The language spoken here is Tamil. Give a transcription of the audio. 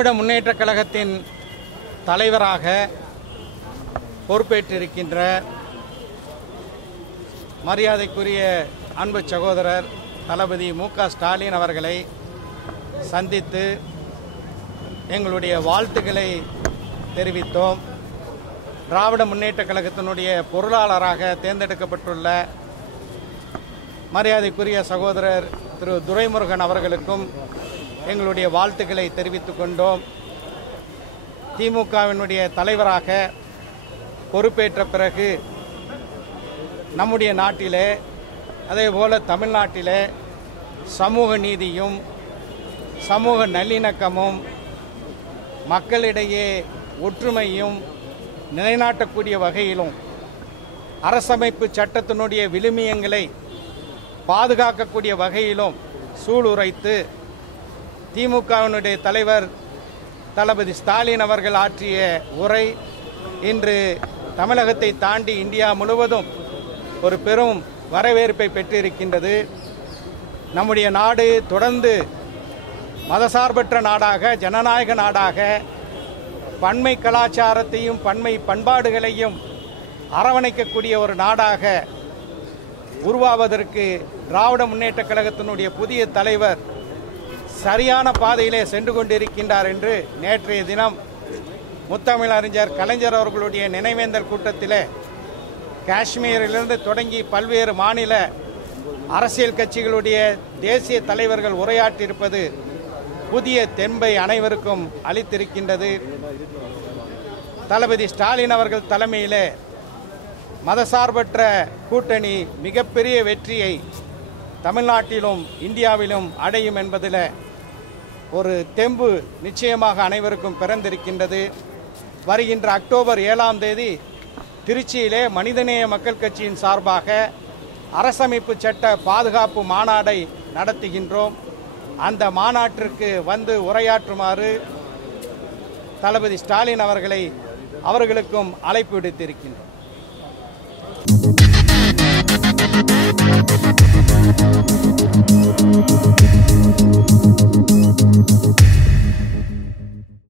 திராவிட முன்னேற்றக் கழகத்தின் தலைவராக பொறுப்பேற்றிருக்கின்ற மரியாதைக்குரிய அன்பு சகோதரர் தளபதி மு க ஸ்டாலின் அவர்களை சந்தித்து எங்களுடைய வாழ்த்துக்களை தெரிவித்தோம். திராவிட முன்னேற்றக் கழகத்தினுடைய பொருளாளராக தேர்ந்தெடுக்கப்பட்டுள்ள மரியாதைக்குரிய சகோதரர் திரு துரைமுருகன் அவர்களுக்கும் எங்களுடைய வாழ்த்துக்களை தெரிவித்துக் கொண்டோம். திமுகவினுடைய தலைவராக பொறுப்பேற்ற பிறகு நம்முடைய நாட்டிலே அதேபோல தமிழ்நாட்டிலே சமூக நீதியும் சமூக நல்லிணக்கமும் மக்களிடையே ஒற்றுமையும் நிலைநாட்டக்கூடிய வகையிலும் அரசமைப்பு சட்டத்தினுடைய விழுமியங்களை பாதுகாக்கக்கூடிய வகையிலும் சூளுரைத்து திமுகவினுடைய தலைவர் தளபதி ஸ்டாலின் அவர்கள் ஆற்றிய உரை இன்று தமிழகத்தை தாண்டி இந்தியா முழுவதும் ஒரு பெரும் வரவேற்பை பெற்றிருக்கின்றது. நம்முடைய நாடு தொடர்ந்து மதசார்பற்ற நாடாக ஜனநாயக நாடாக பன்மை கலாச்சாரத்தையும் பன்மை பண்பாடுகளையும் அரவணைக்கக்கூடிய ஒரு நாடாக உருவாவதற்கு திராவிட முன்னேற்றக் கழகத்தினுடைய புதிய தலைவர் சரியான பாதையிலே சென்று கொண்டிருக்கின்றார் என்று நேற்றைய தினம் முத்தமிழறிஞர் கலைஞர் அவர்களுடைய நினைவேந்தல் கூட்டத்திலே காஷ்மீரிலிருந்து தொடங்கி பல்வேறு மாநில அரசியல் கட்சிகளுடைய தேசிய தலைவர்கள் உரையாற்றியிருப்பது புதிய தெம்பை அனைவருக்கும் அளித்திருக்கின்றது. தளபதி ஸ்டாலின் அவர்கள் தலைமையிலே மதசார்பற்ற கூட்டணி மிகப்பெரிய வெற்றியை தமிழ்நாட்டிலும் இந்தியாவிலும் அடையும் என்பதில் ஒரு தெம்பு நிச்சயமாக அனைவருக்கும் பிறந்திருக்கின்றது. வருகின்ற அக்டோபர் ஏழாம் தேதி திருச்சியிலே மனிதநேய மக்கள் கட்சியின் சார்பாக அரசமைப்பு சட்ட பாதுகாப்பு மாநாடை நடத்துகின்றோம். அந்த மாநாட்டிற்கு வந்து உரையாற்றுமாறு தளபதி ஸ்டாலின் அவர்களை அவர்களுக்கும் அழைப்பு விடுத்திருக்கின்றோம். Thank you.